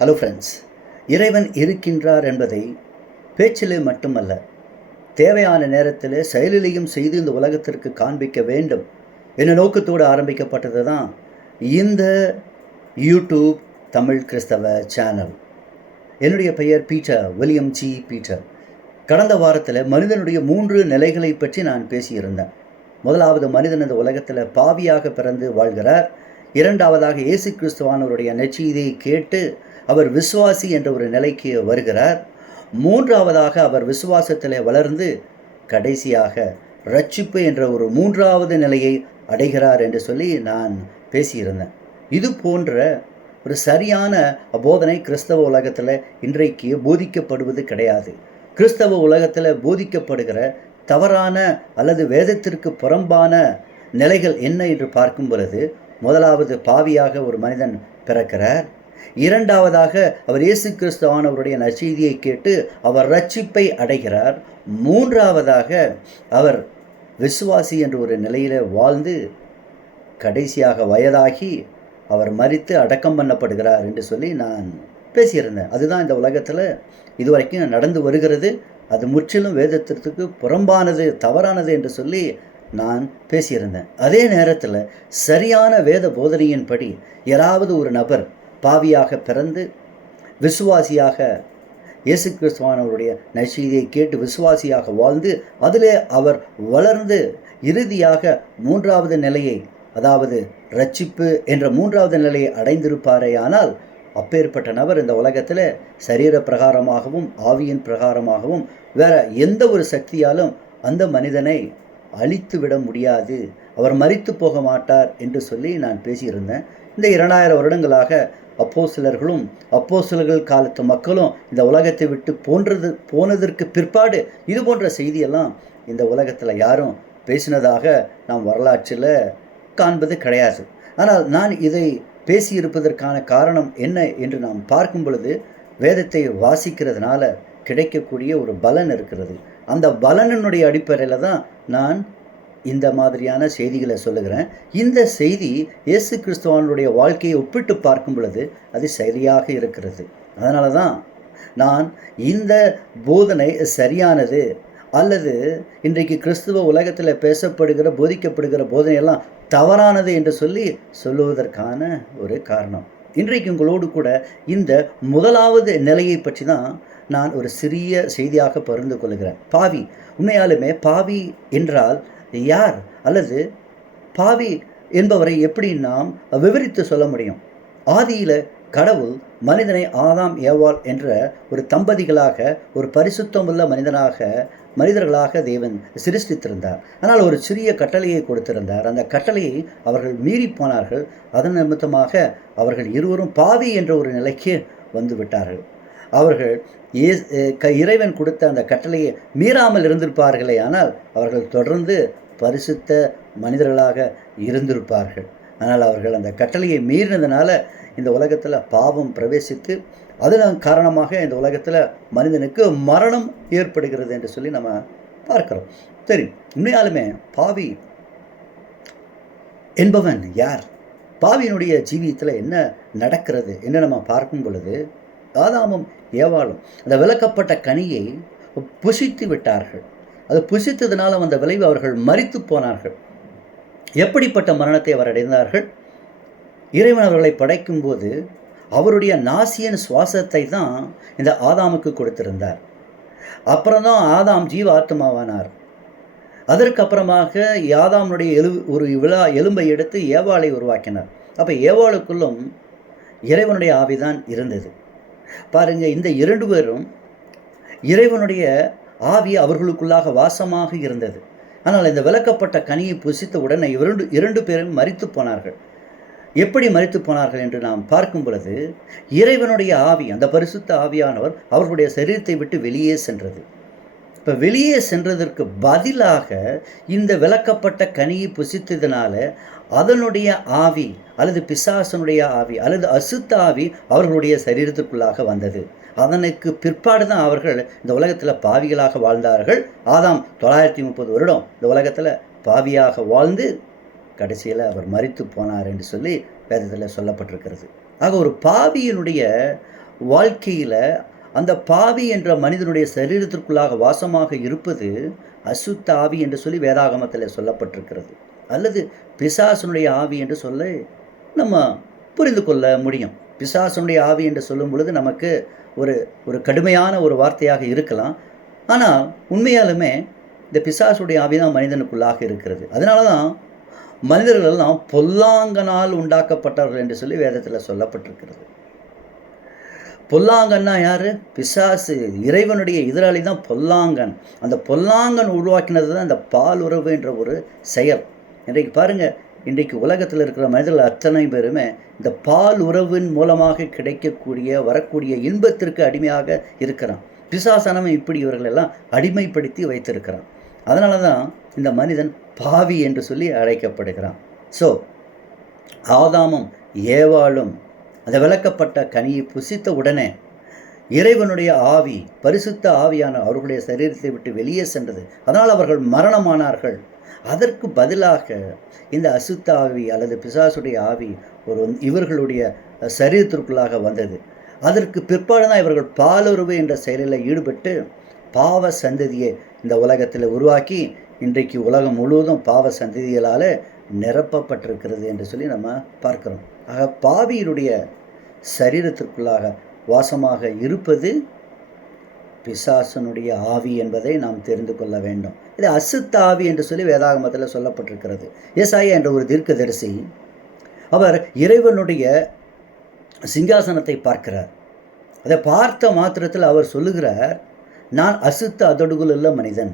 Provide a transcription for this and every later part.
Hello friends. இறைவன் இருக்கின்றார் என்பதை பேச்சிலே மட்டுமல்ல, தேவையான நேரத்தில் செயலிலையும் செய்து இந்த உலகத்திற்கு காண்பிக்க வேண்டும் என்ற நோக்கத்தோடு ஆரம்பிக்கப்பட்டது தான் இந்த யூடியூப் தமிழ் கிறிஸ்தவ சேனல். என்னுடைய பெயர் பீட்டர், வில்லியம் ஜி பீட்டர். கடந்த வாரத்தில் மனிதனுடைய 3 நிலைகளை பற்றி நான் பேசியிருந்தேன். முதலாவது, மனிதன் இந்த உலகத்தில் பாவியாக பிறந்து வாழ்கிறார். இரண்டாவதாக, இயேசு கிறிஸ்துவானவருடைய நற்செய்தியை கேட்டு அவர் விசுவாசி என்ற ஒரு நிலைக்கு வருகிறார். மூன்றாவதாக, அவர் விசுவாசத்தில் வளர்ந்து கடைசியாக ரட்சிப்பு என்ற ஒரு 3வது நிலையை அடைகிறார் என்று சொல்லி நான் பேசியிருந்தேன். இது போன்ற ஒரு சரியான போதனை கிறிஸ்தவ உலகத்தில் இன்றைக்கு போதிக்கப்படுவது கிடையாது. கிறிஸ்தவ உலகத்தில் போதிக்கப்படுகிற தவறான அல்லது வேதத்திற்கு புறம்பான நிலைகள் என்ன என்று பார்க்கும் பொழுது, முதலாவது, பாவியாக ஒரு மனிதன் பிறக்கிறார். இரண்டாவதாக, அவர் இயேசு கிறிஸ்துவானவருடைய நற்செய்தியை கேட்டு அவர் ரட்சிப்பை அடைகிறார். மூன்றாவதாக, அவர் விசுவாசி என்ற ஒரு நிலையில் வாழ்ந்து கடைசியாக வயதாகி அவர் மரித்து அடக்கம் பண்ணப்படுகிறார் என்று சொல்லி நான் பேசியிருந்தேன். அதுதான் இந்த உலகத்தில் இதுவரைக்கும் நடந்து வருகிறது. அது முற்றிலும் வேதத்திற்கு புறம்பானது, தவறானது என்று சொல்லி நான் பேசியிருந்தேன். அதே நேரத்தில் சரியான வேத போதனையின்படி யாராவது ஒரு நபர் பாவியாக பிறந்து விசுவாசியாக இயேசு கிறிஸ்துவானவருடைய நற்செய்தியை கேட்டு விசுவாசியாக வாழ்ந்து அதிலே அவர் வளர்ந்து இறுதியாக 3வது நிலையை, அதாவது ரட்சிப்பு என்ற 3வது நிலையை அடைந்திருப்பாரேயானால், அப்பேற்பட்ட நபர் இந்த உலகத்தில் சரீர பிரகாரமாகவும் ஆவியின் பிரகாரமாகவும் வேற எந்த ஒரு சக்தியாலும் அந்த மனிதனை அழித்து விட முடியாது, அவர் மரித்து போக மாட்டார் என்று சொல்லி நான் பேசியிருந்தேன். இந்த 2000 வருடங்களாக அப்போஸ்தலர்களும் அப்போஸ்தலர்கள் காலத்து மக்களும் இந்த உலகத்தை விட்டு போனதற்கு பிற்பாடு இது போன்ற செய்தியெல்லாம் இந்த உலகத்தில் யாரும் பேசினதாக நாம் வரலாற்றில் காண்பது கிடையாது. ஆனால் நான் இதை பேசியிருப்பதற்கான காரணம் என்ன என்று நாம் பார்க்கும் பொழுது, வேதத்தை வாசிக்கிறதுனால கிடைக்கக்கூடிய ஒரு பலன் இருக்கிறது. அந்த பலனினுடைய அடிப்படையில் தான் நான் இந்த மாதிரியான செய்திகளை சொல்லுகிறேன். இந்த செய்தி இயேசு கிறிஸ்துவானுடைய வாழ்க்கையை ஒப்பிட்டு பார்க்கும் பொழுது அது சரியாக இருக்கிறது. அதனால தான் நான் இந்த போதனை சரியானது அல்லது இன்றைக்கு கிறிஸ்துவ உலகத்தில் பேசப்படுகிற போதிக்கப்படுகிற போதனையெல்லாம் தவறானது என்று சொல்லி சொல்லுவதற்கான ஒரு காரணம். இன்றைக்கு உங்களோடு கூட இந்த முதலாவது நிலையை பற்றி தான் நான் ஒரு சிறிய செய்தியாக பகிர்ந்து கொள்கிறேன். பாவி. உண்மையாலுமே பாவி என்றால் யார், அல்லது பாவி என்பவரை எப்படி நாம் விவரித்து சொல்ல முடியும்? ஆதியில் கடவுள் மனிதனை ஆதாம் ஏவாள் என்ற ஒரு தம்பதிகளாக, ஒரு பரிசுத்தமுள்ள மனிதர்களாக தேவன் சிருஷ்டித்திருந்தார். ஆனால் ஒரு சிறிய கட்டளையை கொடுத்திருந்தார். அந்த கட்டளையை அவர்கள் மீறி போனார்கள். அதன் நிமித்தமாக அவர்கள் இருவரும் பாவி என்ற ஒரு நிலைக்கு வந்து விட்டார்கள். அவர்கள் இறைவன் கொடுத்த அந்த கட்டளையை மீறாமல் இருந்திருப்பார்களே, ஆனால் அவர்கள் தொடர்ந்து பரிசுத்த மனிதர்களாக இருந்திருப்பார்கள். ஆனால் அவர்கள் அந்த கட்டளையை மீறினதுனால இந்த உலகத்தில் பாவம் பிரவேசித்து அதன் காரணமாக இந்த உலகத்தில் மனிதனுக்கு மரணம் ஏற்படுகிறது என்று சொல்லி நம்ம பார்க்கிறோம். சரி, உண்மையாலுமே பாவி என்பவன் யார்? பாவியினுடைய ஜீவியத்தில் என்ன நடக்கிறது என்று நம்ம பார்க்கும் பொழுது, ஆதாமும் ஏவாளும் அந்த விலக்கப்பட்ட கனியை புசித்து விட்டார்கள். அது புசித்ததுனால வந்த விளைவு அவர்கள் மரித்து போனார்கள். எப்படிப்பட்ட மரணத்தை அவர் அடைந்தார்கள்? இறைவன் அவர்களை படைக்கும் போது அவருடைய நாசியின் சுவாசத்தை தான் இந்த ஆதாமுக்கு கொடுத்திருந்தார். அப்புறம்தான் ஆதாம் ஜீவ ஆத்மாவானார். அதற்கு அப்புறமாக ஆதாமுடைய ஒரு எலும்பை எடுத்து ஏவாளை உருவாக்கினார். அப்போ ஏவாளுக்குள்ளும் இறைவனுடைய ஆவிதான் இருந்தது. பாருங்க, இந்த 2 பேரும் இறைவனுடைய ஆவி அவர்களுக்குள்ளாக வாசமாக இருந்தது. ஆனால் இந்த விலக்கப்பட்ட கனியை புசித்த உடனே 2 பேரும் மரித்து போனார்கள். எப்படி மரித்து போனார்கள் என்று நாம் பார்க்கும் பொழுது, இறைவனுடைய ஆவி, அந்த பரிசுத்த ஆவியானவர் அவர்களுடைய சரீரத்தை விட்டு வெளியே சென்றது. இப்போ வெளியே சென்றதற்கு பதிலாக இந்த விலக்கப்பட்ட கனியை புசித்ததினால அதனுடைய ஆவி அல்லது பிசாசனுடைய ஆவி அல்லது அசுத்த ஆவி அவர்களுடைய சரீரத்திற்குள்ளாக வந்தது. அதனுக்கு பிற்பாடு தான் அவர்கள் இந்த உலகத்தில் பாவிகளாக வாழ்ந்தார்கள். ஆதாம் 930 வருடம் இந்த உலகத்தில் பாவியாக வாழ்ந்து கடைசியில் அவர் மரித்து போனார் என்று சொல்லி வேதத்தில் சொல்லப்பட்டிருக்கிறது. ஆக ஒரு பாவியினுடைய வாழ்க்கையில் அந்த பாவி என்ற மனிதனுடைய சரீரத்திற்குள்ளாக வாசமாக இருப்பது அசுத்த ஆவி என்று சொல்லி வேதாகமத்தில் சொல்லப்பட்டிருக்கிறது. அல்லது பிசாசனுடைய ஆவி என்று சொல்ல நம்ம புரிந்து கொள்ள முடியும். பிசாசனுடைய ஆவி என்று சொல்லும் பொழுது நமக்கு ஒரு ஒரு கடுமையான ஒரு வார்த்தையாக இருக்கலாம். ஆனால் உண்மையாலுமே இந்த பிசாசுடைய ஆவி தான் மனிதனுக்குள்ளாக இருக்கிறது. அதனால தான் மனிதர்கள் எல்லாம் பொல்லாங்கனால் உண்டாக்கப்பட்டவர்கள் என்று சொல்லி வேதத்தில் சொல்லப்பட்டிருக்கிறது. பொல்லாங்கன்னா யார்? பிசாசு. இறைவனுடைய எதிராளி தான் பொல்லாங்கன். அந்த பொல்லாங்கன் உருவாக்கினது தான் இந்த பால் உறவு என்ற ஒரு செயல். இன்றைக்கு பாருங்கள், இன்றைக்கு உலகத்தில் இருக்கிற மனிதர்கள் அத்தனை பேருமே இந்த பால் உறவின் மூலமாக கிடைக்கக்கூடிய வரக்கூடிய இன்பத்திற்கு அடிமையாக இருக்கிறான். பிசாசானவன் இப்படி இவர்களெல்லாம் அடிமைப்படுத்தி வைத்திருக்கிறான். அதனால தான் இந்த மனிதன் பாவி என்று சொல்லி அழைக்கப்படுகிறான். ஸோ ஆதாமும் ஏவாளும் அந்த விளக்கப்பட்ட கனியை புசித்த உடனே இறைவனுடைய ஆவி, பரிசுத்த ஆவியான அவர்களுடைய சரீரத்தை விட்டு வெளியே சென்றது. அதனால் அவர்கள் மரணமானார்கள். அதற்கு பதிலாக இந்த அசுத்த ஆவி அல்லது பிசாசுடைய ஆவி இவர்களுடைய சரீரத்திற்குள்ளாக வந்தது. அதற்கு பிற்பாடு தான் இவர்கள் பாலுறவு என்ற செயலில் ஈடுபட்டு பாவ சந்ததியை இந்த உலகத்தில் உருவாக்கி இன்றைக்கு உலகம் முழுவதும் பாவ சந்ததிகளால் நிரப்பப்பட்டிருக்கிறது என்று சொல்லி நம்ம பார்க்கிறோம். ஆக பாவியினுடைய சரீரத்திற்குள்ளாக வாசமாக இருப்பது பிசாசனுடைய ஆவி என்பதை நாம் தெரிந்து கொள்ள வேண்டும். இது அசுத்த ஆவி என்று சொல்லி வேதாகமத்தில் சொல்லப்பட்டிருக்கிறது. ஏசாயா என்ற ஒரு தீர்க்கதரிசி அவர் இறைவனுடைய சிங்காசனத்தை பார்க்கிறார். அதை பார்த்த மாத்திரத்தில் அவர் சொல்லுகிறார், நான் அசுத்த அதடுகளுள்ள மனிதன்,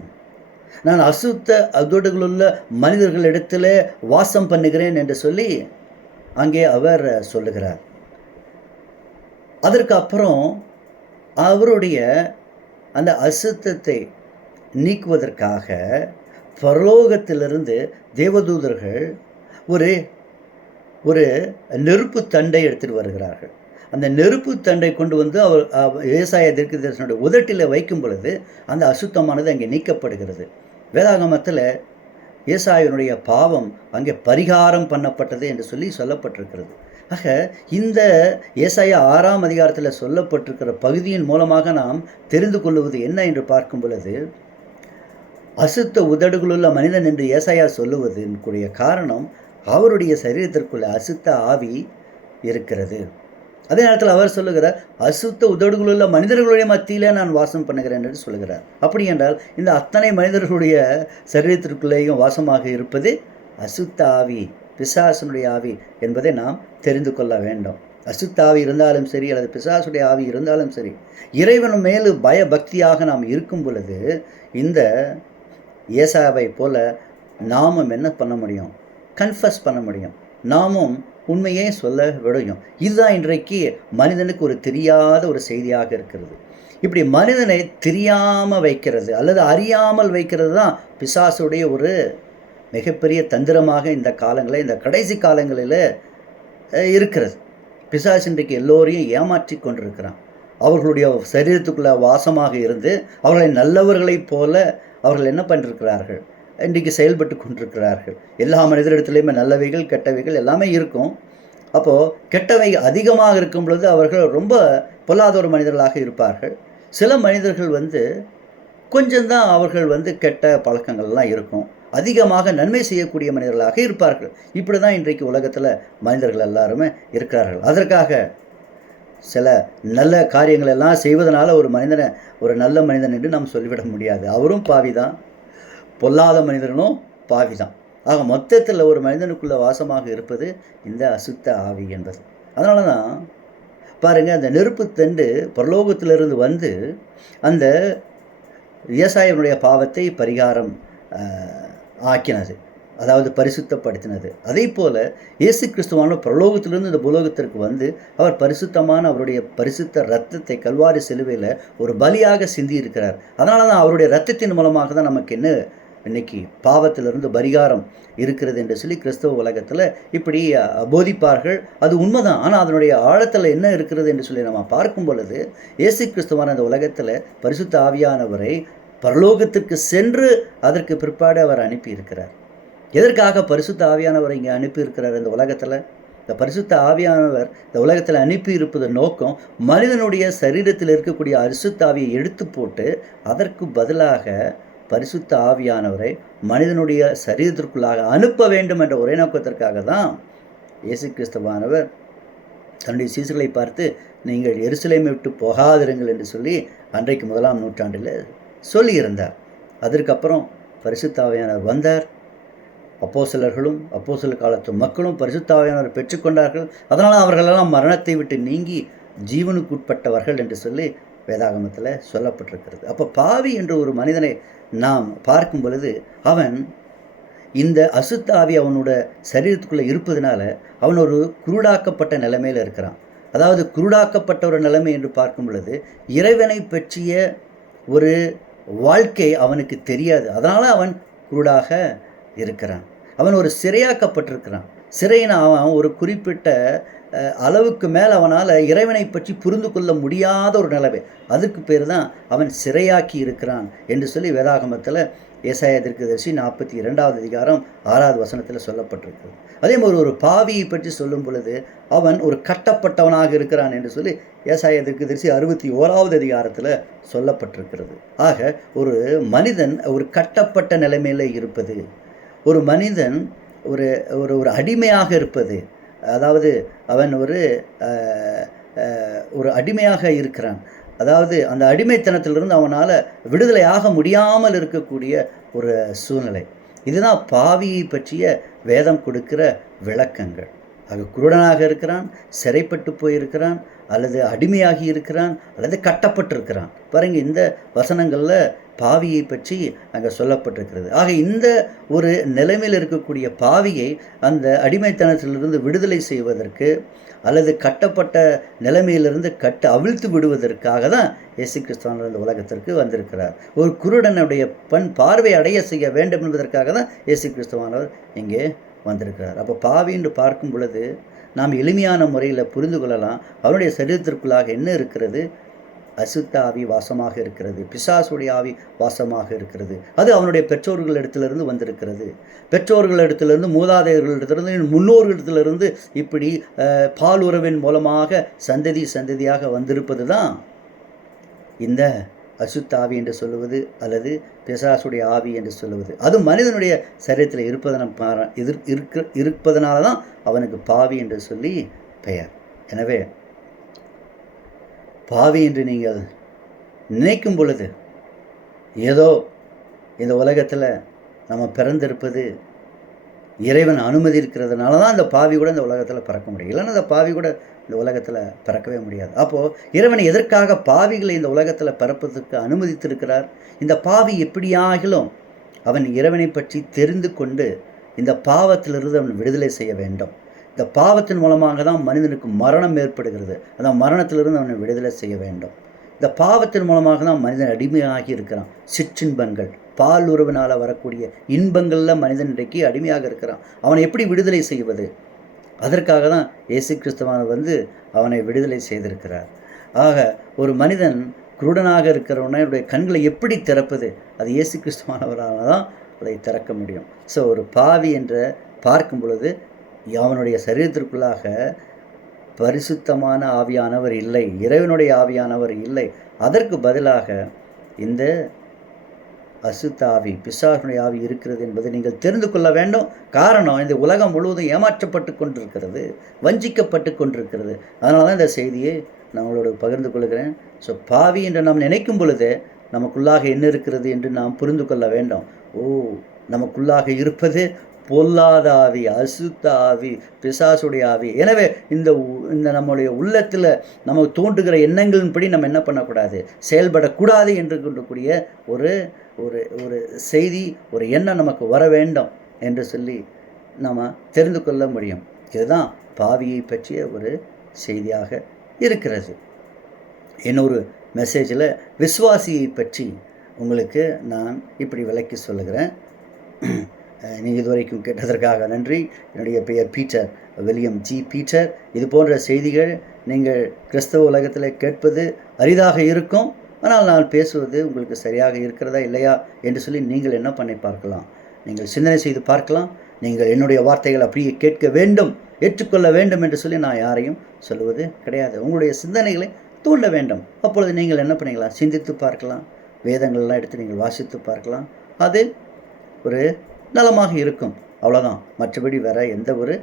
நான் அசுத்த அதடுகளுள்ள மனிதர்களிடத்தில் வாசம் பண்ணுகிறேன் என்று சொல்லி அங்கே அவர் சொல்லுகிறார். அதற்கு அப்புறம் அவருடைய அந்த அசுத்தத்தை நீக்குவதற்காக பரலோகத்திலிருந்து தேவதூதர்கள் ஒரு ஒரு நெருப்பு தண்டை எடுத்துகிட்டு வருகிறார்கள். அந்த நெருப்பு தண்டை கொண்டு வந்து அவர் ஏசாயா தீர்க்கதரிசனுடைய உதட்டில் வைக்கும் பொழுது அந்த அசுத்தமானது அங்கே நீக்கப்படுகிறது. வேதாகமத்தில் ஏசாயனுடைய பாவம் அங்கே பரிகாரம் பண்ணப்பட்டது என்று சொல்லி சொல்லப்பட்டிருக்கிறது. ஆக இந்த ஏசாயா 6ஆம் அதிகாரத்தில் சொல்லப்பட்டிருக்கிற பகுதியின் மூலமாக நாம் தெரிந்து கொள்வது என்ன என்று பார்க்கும் பொழுது, அசுத்த உதடுகளுள்ள மனிதன் என்று ஏசாயா சொல்லுவதற்குரிய காரணம் அவருடைய சரீரத்திற்குள்ள அசுத்த ஆவி இருக்கிறது. அதே நேரத்தில் அவர் சொல்லுகிறார், அசுத்த உதடுகளுள்ள மனிதர்களுடைய மத்தியில் நான் வாசம் பண்ணுகிறேன் என்று சொல்லுகிறார். அப்படி என்றால் இந்த அத்தனை மனிதர்களுடைய சரீரத்திற்குள்ளேயும் வாசமாக இருப்பது அசுத்த ஆவி, பிசாசனுடைய ஆவி என்பதை நாம் தெரிந்து கொள்ள வேண்டும். அசுத்த ஆவி இருந்தாலும் சரி அல்லது பிசாசுடைய ஆவி இருந்தாலும் சரி, இறைவன் மேலு பயபக்தியாக நாம் இருக்கும் பொழுது இந்த ஏசாவை போல நாமும் என்ன பண்ண முடியும்? கன்ஃபஸ் பண்ண முடியும். நாமும் உண்மையே சொல்ல விடையும். இதுதான் இன்றைக்கு மனிதனுக்கு ஒரு தெரியாத ஒரு செய்தியாக இருக்கிறது. இப்படி மனிதனை தெரியாமல் வைக்கிறது அல்லது அறியாமல் வைக்கிறது தான் பிசாசுடைய ஒரு மிகப்பெரிய தந்திரமாக இந்த காலங்களில், இந்த கடைசி காலங்களில் இருக்கிறது. பிசாசு இன்றைக்கு எல்லோரையும் ஏமாற்றி கொண்டிருக்கிறான். அவர்களுடைய சரீரத்துக்குள்ள வாசமாக இருந்து அவர்களை நல்லவர்களைப் போல அவர்கள் என்ன பண்ணிருக்கிறார்கள்? இன்றைக்கு செயல்பட்டு கொண்டிருக்கிறார்கள். எல்லா மனிதரிடத்துலையுமே நல்லவைகள் கெட்டவைகள் எல்லாமே இருக்கும். அப்போது கெட்டவை அதிகமாக இருக்கும் பொழுது அவர்கள் ரொம்ப பொல்லாத ஒரு மனிதர்களாக இருப்பார்கள். சில மனிதர்கள் கொஞ்சம்தான் அவர்கள் கெட்ட பழக்கங்கள்லாம் இருக்கும். அதிகமாக நன்மை செய்யக்கூடிய மனிதர்களாக இருப்பார்கள். இப்படி தான் இன்றைக்கு உலகத்தில் மனிதர்கள் எல்லாருமே இருக்கிறார்கள். அதற்காக சில நல்ல காரியங்கள் எல்லாம் செய்வதனால ஒரு மனிதனை ஒரு நல்ல மனிதன் என்று நாம் சொல்லிவிட முடியாது. அவரும் பாவி தான், பொல்லாத மனிதனும் பாவி தான். ஆக மொத்தத்தில் ஒரு மனிதனுக்குள்ள வாசமாக இருப்பது இந்த அசுத்த ஆவி என்பது. அதனால தான் பாருங்கள், அந்த நெருப்பு தண்டு பரலோகத்திலிருந்து வந்து அந்த ஏசாயனுடைய பாவத்தை பரிகாரம் ஆக்கினது, அதாவது பரிசுத்தப்படுத்தினது. அதே போல் இயேசு கிறிஸ்துவான பரலோகத்திலிருந்து இந்த பூலோகத்திற்கு வந்து அவர் பரிசுத்தமான அவருடைய பரிசுத்த இரத்தத்தை கல்வாரி சிலுவையில் ஒரு பலியாக சிந்தி இருக்கிறார். அதனால தான் அவருடைய இரத்தத்தின் மூலமாக தான் நமக்கு என்ன இன்னைக்கு பாவத்திலிருந்து பரிகாரம் இருக்கிறது என்று சொல்லி கிறிஸ்தவ உலகத்தில் இப்படி போதிப்பார்கள். அது உண்மைதான். ஆனால் அதனுடைய ஆழத்தில் என்ன இருக்கிறது என்று சொல்லி நம்ம பார்க்கும் பொழுது, இயேசு கிறிஸ்துவான அந்த உலகத்தில் பரிசுத்த ஆவியானவரை பரலோகத்திற்கு சென்று அதற்கு பிற்பாடு அவர் அனுப்பி இருக்கிறார். எதற்காக பரிசுத்த ஆவியானவரை இங்கே அனுப்பியிருக்கிறார் இந்த உலகத்தில்? இந்த பரிசுத்த ஆவியானவர் இந்த உலகத்தில் அனுப்பி இருப்பது நோக்கம் மனிதனுடைய சரீரத்தில் இருக்கக்கூடிய அரிசுத்த ஆவியை எடுத்து போட்டு அதற்கு பதிலாக பரிசுத்த ஆவியானவரை மனிதனுடைய சரீரத்திற்குள்ளாக அனுப்ப வேண்டும் என்ற ஒரே நோக்கத்திற்காக தான் இயேசு கிறிஸ்துவானவர் தன்னுடைய சீசர்களை பார்த்து நீங்கள் எருசலேமை விட்டு போகாதிருங்கள் என்று சொல்லி அன்றைக்கு 1ஆம் நூற்றாண்டில் சொல்லியிருந்தார். அதற்கப்புறம் பரிசுத்த ஆவியானவர் வந்தார். அப்போஸ்தலர்களும் அப்போஸ்தலர் காலத்து மக்களும் பரிசுத்த ஆவியானவரை பெற்றுக்கொண்டார்கள். அதனால் அவர்களெல்லாம் மரணத்தை விட்டு நீங்கி ஜீவனுக்கு உட்பட்டவர்கள் என்று சொல்லி வேதாகமத்தில் சொல்லப்பட்டிருக்கிறது. அப்போ பாவி என்ற ஒரு மனிதனை நாம் பார்க்கும் பொழுது அவன் இந்த அசுத்த ஆவி அவனோட சரீரத்துக்குள்ளே இருப்பதனால அவன் ஒரு குருடாக்கப்பட்ட நிலைமையில் இருக்கிறான். அதாவது குருடாக்கப்பட்ட ஒரு நிலைமை என்று பார்க்கும் பொழுது இறைவனை பற்றிய ஒரு வாழ்க்கை அவனுக்கு தெரியாது. அதனால் அவன் குருடாக இருக்கிறான். அவன் ஒரு சிறையாக்கப்பட்டிருக்கிறான். சிறையின அவன் ஒரு குறிப்பிட்ட அளவுக்கு மேல் அவனால் இறைவனை பற்றி புரிந்து கொள்ள முடியாத ஒரு நிலைமை, அதுக்கு பேர் தான் அவன் சிறையாக்கி இருக்கிறான் என்று சொல்லி வேதாகமத்தில் ஏசாயா தீர்க்கதரிசி 42வது அதிகாரம் 6வது வசனத்தில் சொல்லப்பட்டிருக்கிறது. அதே மாதிரி ஒரு பாவியை பற்றி சொல்லும் பொழுது அவன் ஒரு கட்டப்பட்டவனாக இருக்கிறான் என்று சொல்லி ஏசாயா தீர்க்கதரிசி 61வது அதிகாரத்தில் சொல்லப்பட்டிருக்கிறது. ஆக ஒரு மனிதன் ஒரு கட்டப்பட்ட நிலைமையில் இருப்பது, ஒரு மனிதன் ஒரு ஒரு ஒரு அடிமையாக இருப்பது, அதாவது அவன் ஒரு அடிமையாக இருக்கிறான். அதாவது அந்த அடிமைத்தனத்திலிருந்து அவனால் விடுதலையாக முடியாமல் இருக்கக்கூடிய ஒரு சூழ்நிலை. இதுதான் பாவியை பற்றிய வேதம் கொடுக்கிற விளக்கங்கள். ஆக குருடனாக இருக்கிறான், சிறைப்பட்டு போயிருக்கிறான், அல்லது அடிமையாகி இருக்கிறான், அல்லது கட்டப்பட்டிருக்கிறான். பாருங்க, இந்த வசனங்களில் பாவியை பற்றி அங்கே சொல்லப்பட்டிருக்கிறது. ஆக இந்த ஒரு நிலைமையில் இருக்கக்கூடிய பாவியை அந்த அடிமைத்தனத்திலிருந்து விடுதலை செய்வதற்கு அல்லது கட்டப்பட்ட நிலைமையிலிருந்து அவிழ்த்து விடுவதற்காக தான் இயேசு கிறிஸ்துவானவர் இந்த உலகத்திற்கு வந்திருக்கிறார். ஒரு குருடனுடைய பார்வை அடைய செய்ய வேண்டும் என்பதற்காக தான் இயேசு கிறிஸ்துவானவர் இங்கே வந்திருக்கிறார். அப்போ பாவி என்று பார்க்கும் பொழுது நாம் எளிமையான முறையில் புரிந்து கொள்ளலாம். அவருடைய சரீரத்திற்குள்ளாக என்ன இருக்கிறது? அசுத்த ஆவி வாசமாக இருக்கிறது, பிசாசுடைய ஆவி வாசமாக இருக்கிறது. அது அவனுடைய பெற்றோர்களிடத்திலிருந்து வந்திருக்கிறது. பெற்றோர்களிடத்திலிருந்து, மூதாதையர்களிடத்திலிருந்து, முன்னோர்களிடத்திலிருந்து இப்படி பால் உறவின் மூலமாக சந்ததியாக வந்திருப்பது தான் இந்த அசுத்த ஆவி என்று சொல்லுவது அல்லது பிசாசுடைய ஆவி என்று சொல்லுவது. அது மனிதனுடைய சரீரத்தில் இருப்பதனால தான் அவனுக்கு பாவி என்று சொல்லி பெயர். எனவே பாவி என்று நீங்கள் நினைக்கும் பொழுது ஏதோ இந்த உலகத்தில் நம்ம பிறந்திருப்பது இறைவன் அனுமதி இருக்கிறதுனால தான் அந்த பாவி கூட இந்த உலகத்தில் பிறக்க முடியும். இல்லைன்னா அந்த பாவி கூட இந்த உலகத்தில் பிறக்கவே முடியாது. அப்போது இறைவன் எதற்காக பாவிகளை இந்த உலகத்தில் பிறப்பதற்கு அனுமதித்திருக்கிறார்? இந்த பாவி எப்படியாகிலும் அவன் இறைவனை பற்றி தெரிந்து கொண்டு இந்த பாவத்திலிருந்து அவன் விடுதலை செய்ய வேண்டும். இந்த பாவத்தின் மூலமாக தான் மனிதனுக்கு மரணம் ஏற்படுகிறது. அந்த மரணத்திலிருந்து அவனை விடுதலை செய்ய வேண்டும். இந்த பாவத்தின் மூலமாக தான் மனிதன் அடிமையாகி இருக்கிறான். சிற்றின்பங்கள், பால் உறவினால் வரக்கூடிய இன்பங்களில் மனிதன் இன்றைக்கு அடிமையாக இருக்கிறான். அவனை எப்படி விடுதலை செய்வது? அதற்காக தான் இயேசு கிறிஸ்துவானவர் அவனை விடுதலை செய்திருக்கிறார். ஆக ஒரு மனிதன் குருடனாக இருக்கிறவனுடைய கண்களை எப்படி திறப்பது? அது இயேசு கிறிஸ்துவானவரால் தான் அதை திறக்க முடியும். ஸோ ஒரு பாவி என்று பார்க்கும் பொழுது அவனுடைய சரீரத்திற்குள்ளாக பரிசுத்தமான ஆவியானவர் இல்லை, இறைவனுடைய ஆவியானவர் இல்லை. அதற்கு பதிலாக இந்த அசுத்த ஆவி, பிசாசுடைய ஆவி இருக்கிறது என்பதை நீங்கள் தெரிந்து கொள்ள வேண்டும். காரணம், இந்த உலகம் முழுவதும் ஏமாற்றப்பட்டு கொண்டிருக்கிறது, வஞ்சிக்கப்பட்டு கொண்டிருக்கிறது. அதனால தான் இந்த செய்தியை நான் உங்களோடு பகிர்ந்து கொள்கிறேன். ஸோ பாவி என்று நாம் நினைக்கும் பொழுது நமக்குள்ளாக என்ன இருக்கிறது என்று நாம் புரிந்து கொள்ள வேண்டும். நமக்குள்ளாக இருப்பது பொல்லாத ஆவி, அசுத்த ஆவி, பிசாசுடைய ஆவி. எனவே இந்த நம்முடைய உள்ளத்தில் நமக்கு தோன்றுகிற எண்ணங்களின்படி நம்ம என்ன பண்ணக்கூடாது, செயல்படக்கூடாது என்று கொண்டக்கூடிய ஒரு ஒரு ஒரு செய்தி, ஒரு எண்ணம் நமக்கு வர வேண்டும் என்று சொல்லி நாம் தெரிந்து கொள்ள முடியும். இதுதான் பாவியை பற்றிய ஒரு செய்தியாக இருக்கிறது. இன்னொரு மெசேஜில் விசுவாசியை பற்றி உங்களுக்கு நான் இப்படி விளக்கி சொல்லுகிறேன். நீங்கள் இதுவரைக்கும் கேட்டதற்காக நன்றி. என்னுடைய பெயர் பீட்டர், வில்லியம் ஜி பீட்டர். இது போன்ற செய்திகள் நீங்கள் கிறிஸ்தவ உலகத்தில் கேட்பது அரிதாக இருக்கும். ஆனால் நான் பேசுவது உங்களுக்கு சரியாக இருக்கிறதா இல்லையா என்று சொல்லி நீங்கள் என்ன பண்ணி பார்க்கலாம், நீங்கள் சிந்தனை செய்து பார்க்கலாம். நீங்கள் என்னுடைய வார்த்தைகள் அப்படியே கேட்க வேண்டும் ஏற்றுக்கொள்ள வேண்டும் என்று சொல்லி நான் யாரையும் சொல்லுவது கிடையாது. உங்களுடைய சிந்தனைகளை தூண்ட வேண்டும். அப்பொழுது நீங்கள் என்ன பண்ணிக்கலாம், சிந்தித்து பார்க்கலாம், வேதங்கள்லாம் எடுத்து நீங்கள் வாசித்து பார்க்கலாம். அது ஒரு நலமாக இருக்கும். அவ்வளோதான். மற்றபடி வேற எந்த ஒரு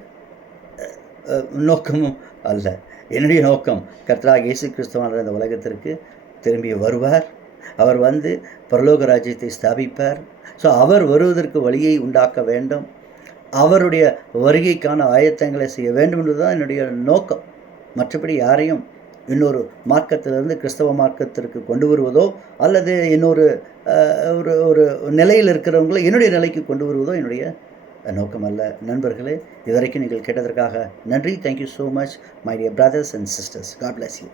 நோக்கமும் அல்ல. என்னுடைய நோக்கம் கர்த்தராகிய இயேசு கிறிஸ்துவானவர் இந்த உலகத்திற்கு திரும்பி வருவார். அவர் வந்து பரலோக ராஜ்யத்தை ஸ்தாபிப்பார். ஸோ அவர் வருவதற்கு வழியை உண்டாக்க வேண்டும். அவருடைய வருகைக்கான ஆயத்தங்களை செய்ய வேண்டும் என்பதுதான் என்னுடைய நோக்கம். மற்றபடி யாரையும் இன்னொரு மார்க்கத்திலிருந்து கிறிஸ்தவ மார்க்கத்திற்கு கொண்டு வருவதோ அல்லது இன்னொரு ஒரு ஒரு நிலையில் இருக்கிறவங்களை என்னுடைய நிலைக்கு கொண்டு வருவதோ என்னுடைய நோக்கம் அல்ல. நண்பர்களே, இதுவரைக்கும் நீங்கள் கேட்டதற்காக நன்றி. Thank you so much my dear brothers and sisters. God bless you.